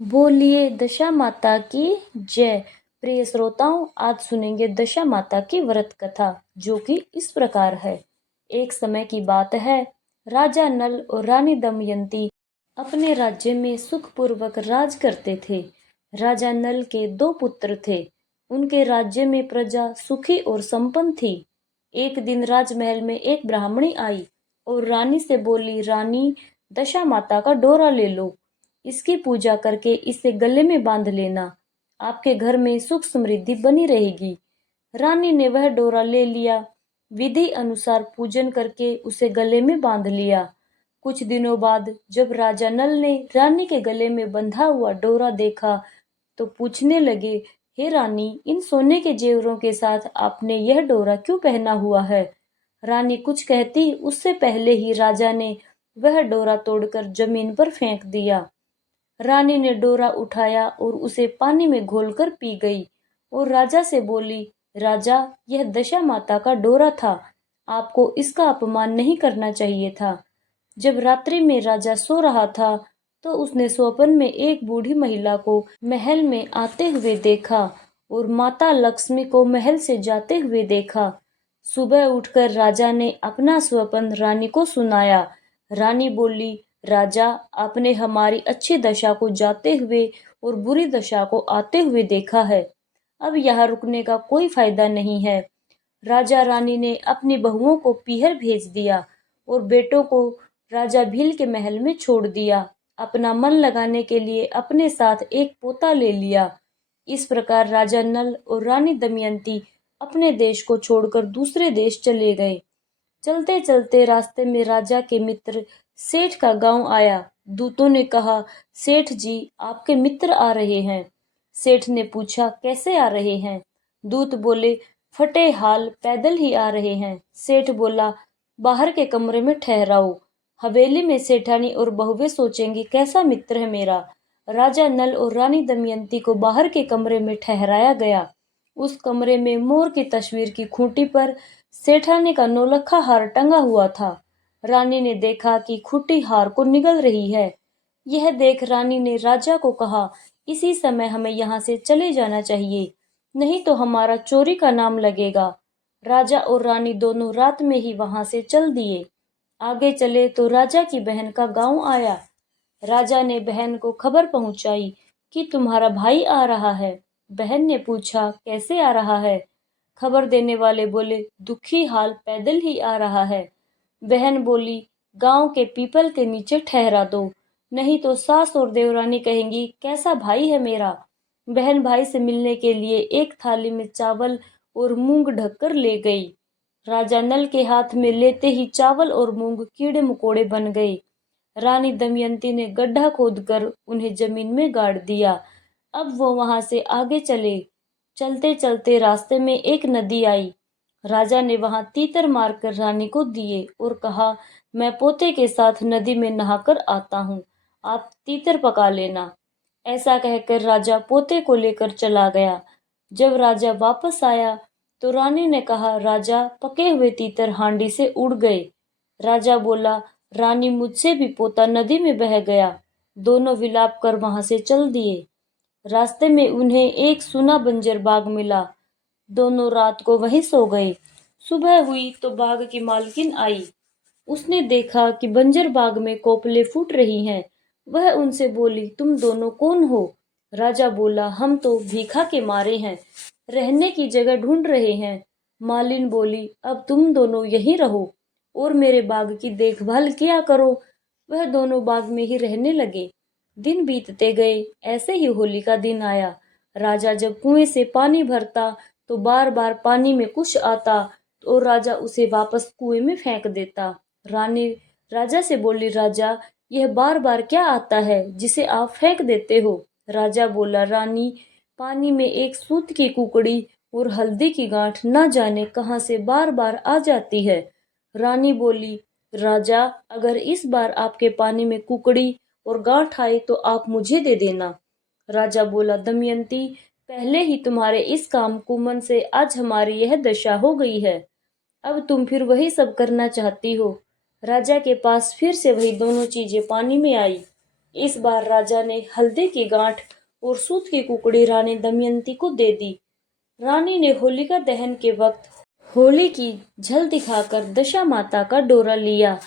बोलिए दशा माता की जय। प्रिय श्रोताओं, आज सुनेंगे दशा माता की व्रत कथा, जो कि इस प्रकार है। एक समय की बात है, राजा नल और रानी दमयंती अपने राज्य में सुखपूर्वक राज करते थे। राजा नल के 2 पुत्र थे। उनके राज्य में प्रजा सुखी और संपन्न थी। एक दिन राजमहल में एक ब्राह्मणी आई और रानी से बोली, रानी, दशा माता का डोरा ले लो। इसकी पूजा करके इसे गले में बांध लेना। आपके घर में सुख समृद्धि बनी रहेगी। रानी ने वह डोरा ले लिया। विधि अनुसार पूजन करके उसे गले में बांध लिया। कुछ दिनों बाद जब राजा नल ने रानी के गले में बंधा हुआ डोरा देखा तो पूछने लगे, हे रानी, इन सोने के जेवरों के साथ आपने यह डोरा क्यों पहना हुआ है? रानी कुछ कहती उससे पहले ही राजा ने वह डोरा तोड़कर जमीन पर फेंक दिया। रानी ने डोरा उठाया और उसे पानी में घोलकर पी गई और राजा से बोली, राजा, यह दशा माता का डोरा था। आपको इसका अपमान नहीं करना चाहिए था। जब रात्रि में राजा सो रहा था तो उसने स्वप्न में एक बूढ़ी महिला को महल में आते हुए देखा और माता लक्ष्मी को महल से जाते हुए देखा। सुबह उठकर राजा ने अपना स्वप्न रानी को सुनाया। रानी बोली, राजा, आपने हमारी अच्छी दशा को जाते हुए और बुरी दशा को आते हुए देखा है। अब यहाँ रुकने का कोई फायदा नहीं है। राजा रानी ने अपनी बहुओं को पीहर भेज दिया और बेटों को राजा भील के महल में छोड़ दिया। अपना मन लगाने के लिए अपने साथ एक पोता ले लिया। इस प्रकार राजा नल और रानी दमयंती अपने देश को छोड़कर दूसरे देश चले गए। चलते चलते रास्ते में राजा के मित्र सेठ का गांव आया। दूतों ने कहा, सेठ जी, आपके मित्र आ रहे हैं। सेठ ने पूछा, कैसे आ रहे हैं? दूत बोले, फटे हाल पैदल ही आ रहे हैं। सेठ बोला, बाहर के कमरे में ठहराओ। हवेली में सेठानी और बहुएं सोचेंगी, कैसा मित्र है मेरा। राजा नल और रानी दमयंती को बाहर के कमरे में ठहराया गया। उस कमरे में मोर की तस्वीर की खूंटी पर सेठानी का नौलखा हार टंगा हुआ था। रानी ने देखा कि खूंटी हार को निगल रही है। यह देख रानी ने राजा को कहा, इसी समय हमें यहाँ से चले जाना चाहिए, नहीं तो हमारा चोरी का नाम लगेगा। राजा और रानी दोनों रात में ही वहां से चल दिए। आगे चले तो राजा की बहन का गांव आया। राजा ने बहन को खबर पहुंचाई कि तुम्हारा भाई आ रहा है। बहन ने पूछा, कैसे आ रहा है? खबर देने वाले बोले, दुखी हाल पैदल ही आ रहा है। बहन बोली, गांव के पीपल के नीचे ठहरा दो, नहीं तो सास और देवरानी कहेंगी, कैसा भाई है मेरा। बहन भाई से मिलने के लिए एक थाली में चावल और मूंग ढककर ले गई। राजा नल के हाथ में लेते ही चावल और मूंग कीड़े मकोड़े बन गए। रानी दमयंती ने गड्ढा खोदकर उन्हें जमीन में गाड़ दिया। अब वो वहां से आगे चले। चलते चलते रास्ते में एक नदी आई। राजा ने वहां तीतर मारकर रानी को दिए और कहा, मैं पोते के साथ नदी में नहाकर आता हूँ, आप तीतर पका लेना। ऐसा कहकर राजा पोते को लेकर चला गया। जब राजा वापस आया तो रानी ने कहा, राजा, पके हुए तीतर हांडी से उड़ गए। राजा बोला, रानी, मुझसे भी पोता नदी में बह गया। दोनों विलाप कर वहां से चल दिए। रास्ते में उन्हें एक सूना बंजर बाग मिला। दोनों रात को वहीं सो गए। सुबह हुई तो बाग की मालकिन आई। उसने देखा कि बंजर बाग में कोपले फूट रही हैं। वह उनसे बोली, तुम दोनों कौन हो? राजा बोला, हम तो भीखा के मारे हैं, रहने की जगह ढूंढ रहे हैं। मालिन बोली, अब तुम दोनों यहीं रहो और मेरे बाग की देखभाल किया करो। वह दोनों बाग में ही रहने लगे। दिन बीतते गए। ऐसे ही होली का दिन आया। राजा जब कुएं से पानी भरता तो बार बार पानी में कुछ आता तो राजा उसे वापस कुएं में फेंक देता। रानी राजा से बोली, राजा, यह बार बार क्या आता है जिसे आप फेंक देते हो? राजा बोला, रानी, पानी में एक सूत की कुकड़ी और हल्दी की गांठ न जाने कहां से बार बार आ जाती है। रानी बोली, राजा, अगर इस बार आपके पानी में कुकड़ी और गांठ आए तो आप मुझे दे देना। राजा बोला, दमयंती, पहले ही तुम्हारे इस काम कुमन से आज हमारी यह दशा हो गई है। अब तुम फिर वही सब करना चाहती हो। राजा के पास फिर से वही दोनों चीजें पानी में आई। इस बार राजा ने हल्दी की गांठ और सूत की कुकड़ी रानी दमयंती को दे दी। रानी ने होलिका दहन के वक्त होली की झल दिखाकर दशा माता का डोरा लिया।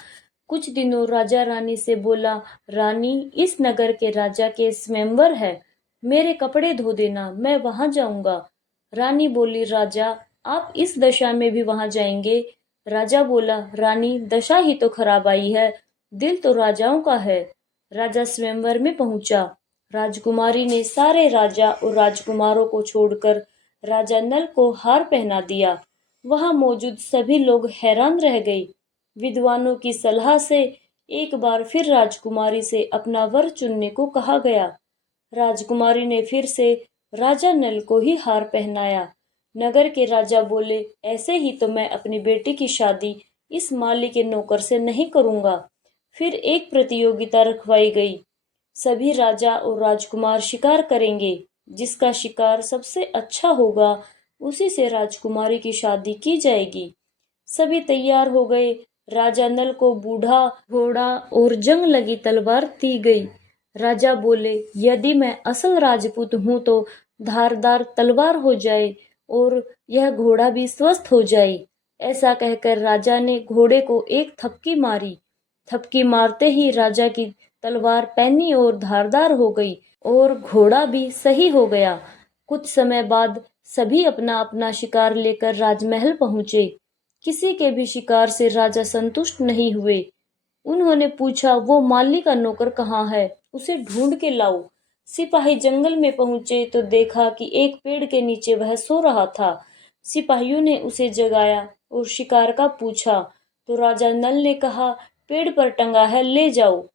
कुछ दिनों राजा रानी से बोला, रानी, इस नगर के राजा के स्वयंवर है, मेरे कपड़े धो देना, मैं वहां जाऊंगा। रानी बोली, राजा, आप इस दशा में भी वहां जाएंगे? राजा बोला, रानी, दशा ही तो खराब आई है, दिल तो राजाओं का है। राजा स्वयंवर में पहुंचा। राजकुमारी ने सारे राजा और राजकुमारों को छोड़कर राजा नल को हार पहना दिया। वहां मौजूद सभी लोग हैरान रह गए। विद्वानों की सलाह से एक बार फिर राजकुमारी से अपना वर चुनने को कहा गया। राजकुमारी ने फिर से राजा नल को ही हार पहनाया। नगर के राजा बोले, ऐसे ही तो मैं अपनी बेटी की शादी इस माली के नौकर से नहीं करूंगा। फिर एक प्रतियोगिता रखवाई गई। सभी राजा और राजकुमार शिकार करेंगे। जिसका शिकार सबसे अच्छा होगा उसी से राजकुमारी की शादी की जाएगी। सभी तैयार हो गए। राजा नल को बूढ़ा घोड़ा और जंग लगी तलवार दी गई। राजा बोले, यदि मैं असल राजपूत हूं तो धारदार तलवार हो जाए और यह घोड़ा भी स्वस्थ हो जाए। ऐसा कहकर राजा ने घोड़े को एक थपकी मारी। थपकी मारते ही राजा की तलवार पैनी और धारदार हो गई और घोड़ा भी सही हो गया। कुछ समय बाद सभी अपना अपना शिकार लेकर राजमहल पहुंचे। किसी के भी शिकार से राजा संतुष्ट नहीं हुए। उन्होंने पूछा, वो माली का नौकर कहाँ है, उसे ढूंढ के लाओ। सिपाही जंगल में पहुंचे तो देखा कि एक पेड़ के नीचे वह सो रहा था। सिपाहियों ने उसे जगाया और शिकार का पूछा तो राजा नल ने कहा, पेड़ पर टंगा है, ले जाओ।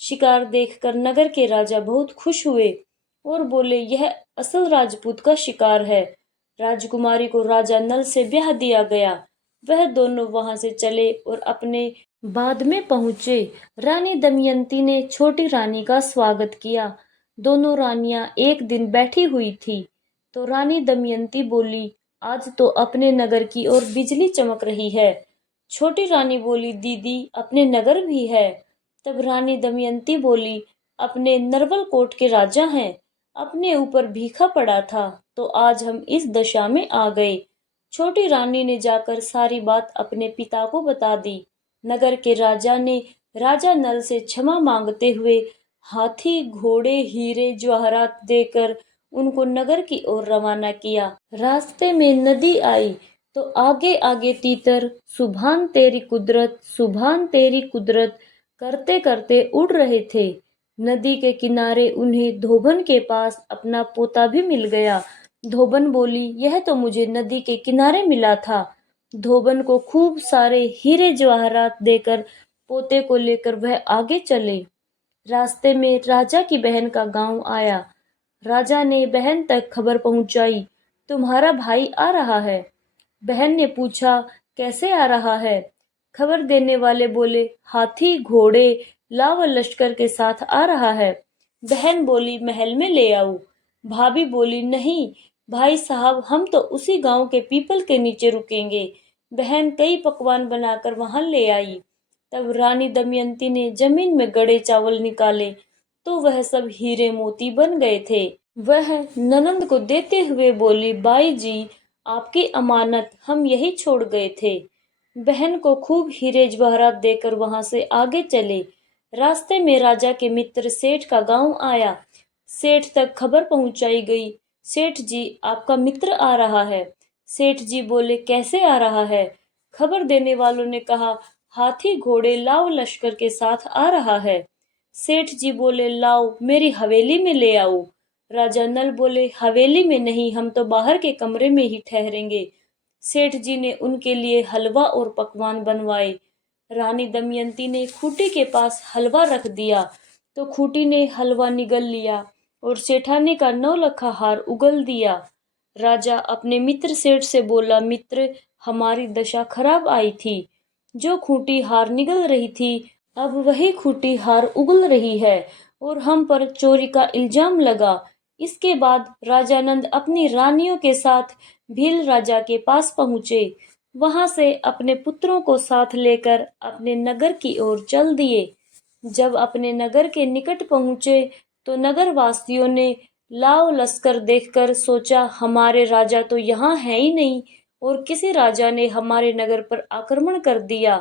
शिकार देखकर नगर के राजा बहुत खुश हुए और बोले, यह असल राजपूत का शिकार है। राजकुमारी को राजा नल से ब्याह दिया गया। वह दोनों वहां से चले और अपने बाद में पहुंचे। रानी दमयंती ने छोटी रानी का स्वागत किया। दोनों रानियां एक दिन बैठी हुई थी तो रानी दमयंती बोली, आज तो अपने नगर की ओर बिजली चमक रही है। छोटी रानी बोली, दीदी, अपने नगर भी है। तब रानी दमयंती बोली, अपने नरवल कोट के राजा हैं, अपने ऊपर भीखा पड़ा था तो आज हम इस दशा में आ गए। छोटी रानी ने जाकर सारी बात अपने पिता को बता दी। नगर के राजा ने राजा नल से क्षमा मांगते हुए हाथी, घोड़े, हीरे जवाहरात देकर उनको नगर की ओर रवाना किया। रास्ते में नदी आई तो आगे आगे तीतर सुभान तेरी कुदरत, सुभान तेरी कुदरत करते करते उड़ रहे थे। नदी के किनारे उन्हें धोबन के पास अपना पोता भी मिल गया। धोबन बोली, यह तो मुझे नदी के किनारे मिला था। धोबन को खूब सारे हीरे जवाहरात देकर पोते को लेकर वह आगे चले। रास्ते में राजा की बहन का गांव आया। राजा ने बहन तक खबर पहुंचाई, तुम्हारा भाई आ रहा है। बहन ने पूछा, कैसे आ रहा है? खबर देने वाले बोले, हाथी, घोड़े, लाव लश्कर के साथ आ रहा है। बहन बोली, महल में ले आओ। भाभी बोली, नहीं भाई साहब, हम तो उसी गांव के पीपल के नीचे रुकेंगे। बहन कई पकवान बनाकर वहां ले आई। तब रानी दमयंती ने जमीन में गड़े चावल निकाले तो वह सब हीरे मोती बन गए थे। वह ननंद को देते हुए बोली, बाई जी, आपकी अमानत हम यही छोड़ गए थे। बहन को खूब हीरे जवाहरात देकर वहां से आगे चले। रास्ते में राजा के मित्र सेठ का गांव आया। सेठ तक खबर पहुंचाई गई, सेठ जी, आपका मित्र आ रहा है। सेठ जी बोले, कैसे आ रहा है? खबर देने वालों ने कहा, हाथी, घोड़े, लाव लश्कर के साथ आ रहा है। सेठ जी बोले, लाओ मेरी हवेली में ले आओ। राजा नल बोले, हवेली में नहीं, हम तो बाहर के कमरे में ही ठहरेंगे। सेठ जी ने उनके लिए हलवा और पकवान बनवाए। रानी दमयंती ने खूंटी के पास हलवा रख दिया तो खूंटी ने हलवा निगल लिया और सेठानी का 9 लखा हार उगल दिया। राजा अपने मित्र सेठ से बोला, मित्र, हमारी दशा खराब आई थी। जो खूंटी हार निगल रही थी, अब वही खूंटी हार उगल रही है और हम पर चोरी का इल्जाम लगा। इसके बाद राजानंद अपनी रानियों के साथ भील राजा के पास पहुंचे। वहां से अपने पुत्रों को साथ लेकर अपने नगर की ओर चल दिए। जब अपने नगर के निकट पहुंचे तो नगर वासियों ने लाव लश्कर देखकर सोचा, हमारे राजा तो यहाँ है ही नहीं और किसी राजा ने हमारे नगर पर आक्रमण कर दिया।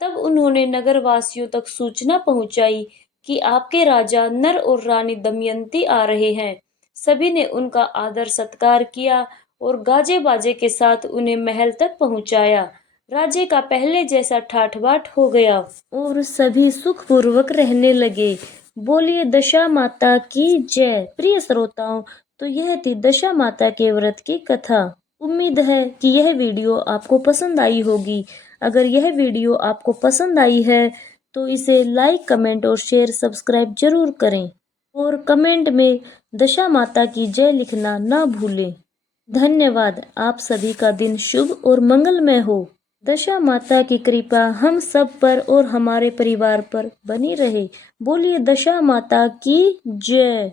तब उन्होंने नगर वासियों तक सूचना पहुंचाई कि आपके राजा नर और रानी दमयंती आ रहे हैं। सभी ने उनका आदर सत्कार किया और गाजे बाजे के साथ उन्हें महल तक पहुंचाया। राज्य का पहले जैसा ठाठ बाट हो गया और सभी सुखपूर्वक रहने लगे। बोलिए दशा माता की जय। प्रिय श्रोताओं, तो यह थी दशा माता के व्रत की कथा। उम्मीद है कि यह वीडियो आपको पसंद आई होगी। अगर यह वीडियो आपको पसंद आई है तो इसे लाइक, कमेंट और शेयर, सब्सक्राइब जरूर करें और कमेंट में दशा माता की जय लिखना ना भूलें। धन्यवाद। आप सभी का दिन शुभ और मंगलमय हो। दशा माता की कृपा हम सब पर और हमारे परिवार पर बनी रहे। बोलिए दशा माता की जय।